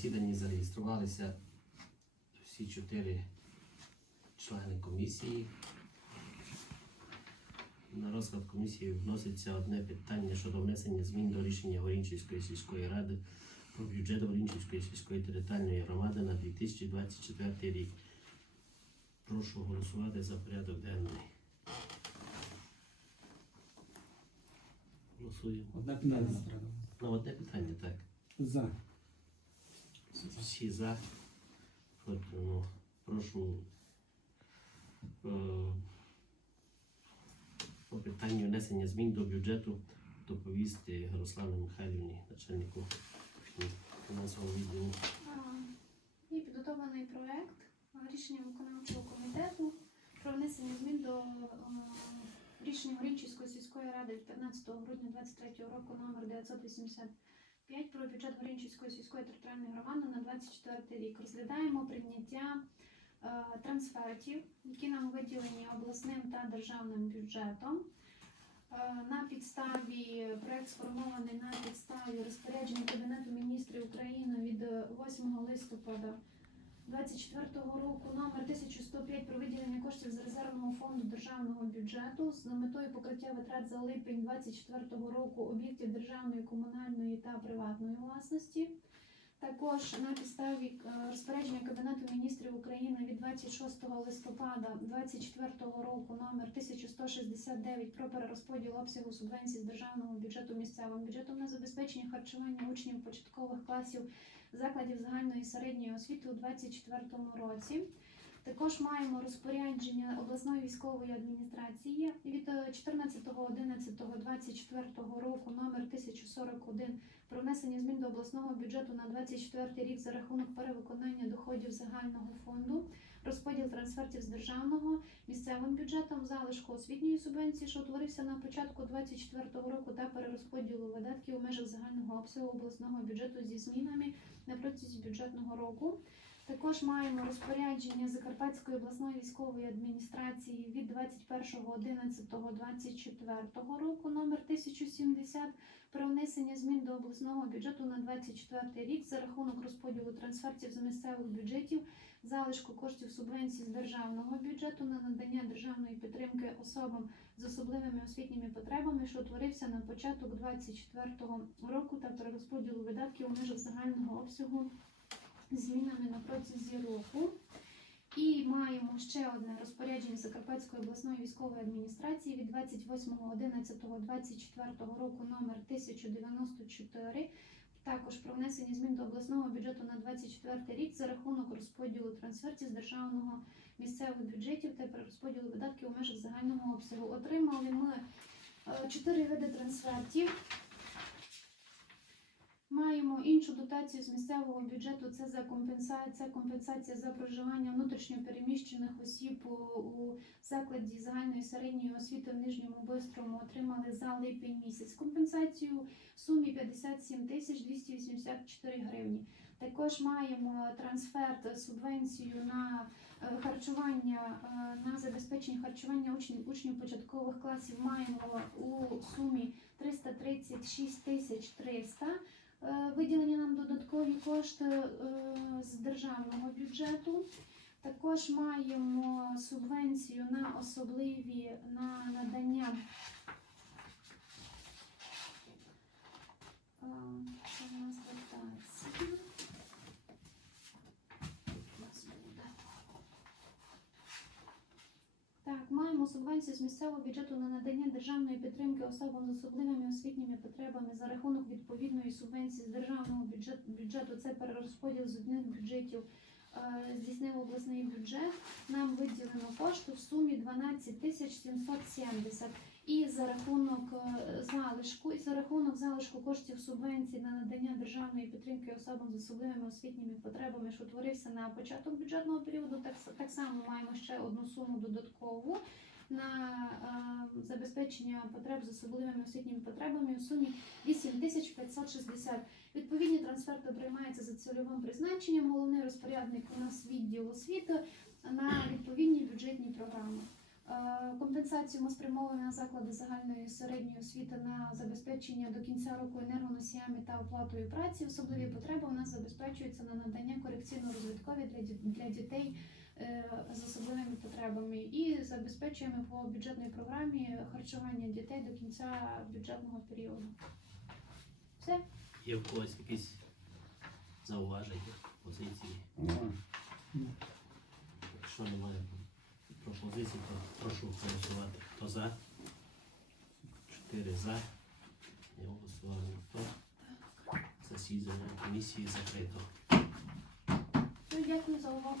засіданні зареєструвалися всі чотири члени комісії. На розклад комісії вноситься одне питання щодо внесення змін до рішення Горінчівської сільської ради про бюджет Горінчівської сільської територіальної громади на 2024 рік. Прошу голосувати за порядок денний. Голосуємо. Одне питання. На одне питання, так. За. Всі за. Ну, прошу е, по питанню внесення змін до бюджету доповісти Ярославі Михайлівні, начальнику фінансового відділу. Є підготовлений проект рішення виконавчого комітету про внесення змін до а, рішення Горінчівської сільської ради від 15 грудня 2023 року номер 985 про бюджет Горінчівської сільської територіальної громади на 24 рік. Розглядаємо прийняття е, трансфертів, які нам виділені обласним та державним бюджетом. Е, На підставі проект сформований на підставі розпорядження Кабінету міністрів України від е, 8 листопада 24 року номер 1105 про виділення коштів з резервного фонду державного бюджету з метою покриття витрат за липень 24 року об'єктів державної, комунальної та приватної власності. Також на підставі е, розпорядження Кабінету міністрів України 26 листопада 2024 року номер 1169 про перерозподіл обсягу субвенцій з державного бюджету місцевим бюджетом на забезпечення харчування учнів початкових класів закладів загальної і середньої освіти у 2024 році. Також маємо розпорядження обласної військової адміністрації від е, 14.11.24 року номер 1041 про внесення змін до обласного бюджету на 24 рік за рахунок перевиконання доходів загального фонду, розподіл трансфертів з державного місцевим бюджетом, залишку освітньої субвенції, що утворився на початку 24 року, та перерозподілу видатків у межах загального обсягу обласного бюджету зі змінами на протязі бюджетного року. Також маємо розпорядження Закарпатської обласної військової адміністрації від 21.11.24 року номер 1070 про внесення змін до обласного бюджету на 24 рік за рахунок розподілу трансфертів з місцевих бюджетів, залишку коштів субвенцій з державного бюджету на надання державної підтримки особам з особливими освітніми потребами, що утворився на початок 24 року та перерозподілу видатків у межах загального обсягу змінами на протязі року. І маємо ще одне розпорядження Закарпатської обласної військової адміністрації від 28.11.24 року номер 1094. Також про внесення змін до обласного бюджету на 24 рік за рахунок розподілу трансфертів з державного місцевих бюджетів та перерозподілу видатків у межах загального обсягу. Отримали ми е, чотири види трансфертів. Маємо іншу дотацію з місцевого бюджету. Це за компенсація, це компенсація за проживання внутрішньопереміщених осіб у, закладі загальної середньої освіти в Нижньому Бистрому. Отримали за липень місяць компенсацію в сумі 57 тисяч 284 гривні. Також маємо трансферт субвенцію на е, харчування е, на забезпечення харчування учнів учнів початкових класів. Маємо у сумі 336 тисяч 300 Е, виділені нам додаткові кошти з державного бюджету. Також маємо субвенцію на особливі на надання. У дотація. Так, з місцевого бюджету на надання державної підтримки особам з особливими освітніми потребами за рахунок відповідної субвенції з державного бюджету. Це перерозподіл з одних бюджетів е, здійснив обласний бюджет. Нам виділено кошти в сумі 12 тисяч 770. І за рахунок е, залишку, і за рахунок залишку коштів субвенції на надання державної підтримки особам з особливими освітніми потребами, що утворився на початок бюджетного періоду, так, так само маємо ще одну суму додаткову на е, забезпечення потреб з особливими освітніми потребами у сумі 8560. Відповідні трансферти приймаються за цільовим призначенням. Головний розпорядник у нас відділ освіти на відповідні бюджетні програми. Е, Компенсацію ми спрямовуємо на заклади загальної середньої освіти на забезпечення до кінця року енергоносіями та оплатою праці. Особливі потреби у нас забезпечуються на надання корекційно-розвиткові для, ді- для дітей з особливими потребами. І забезпечуємо по бюджетній програмі харчування дітей до кінця бюджетного періоду. Все. Є в когось якісь зауваження, позиції? Якщо немає пропозицій, то прошу голосувати. Хто за? Чотири за. Я голосував ніхто. Засідання комісії закрито. Ну, дякую за увагу.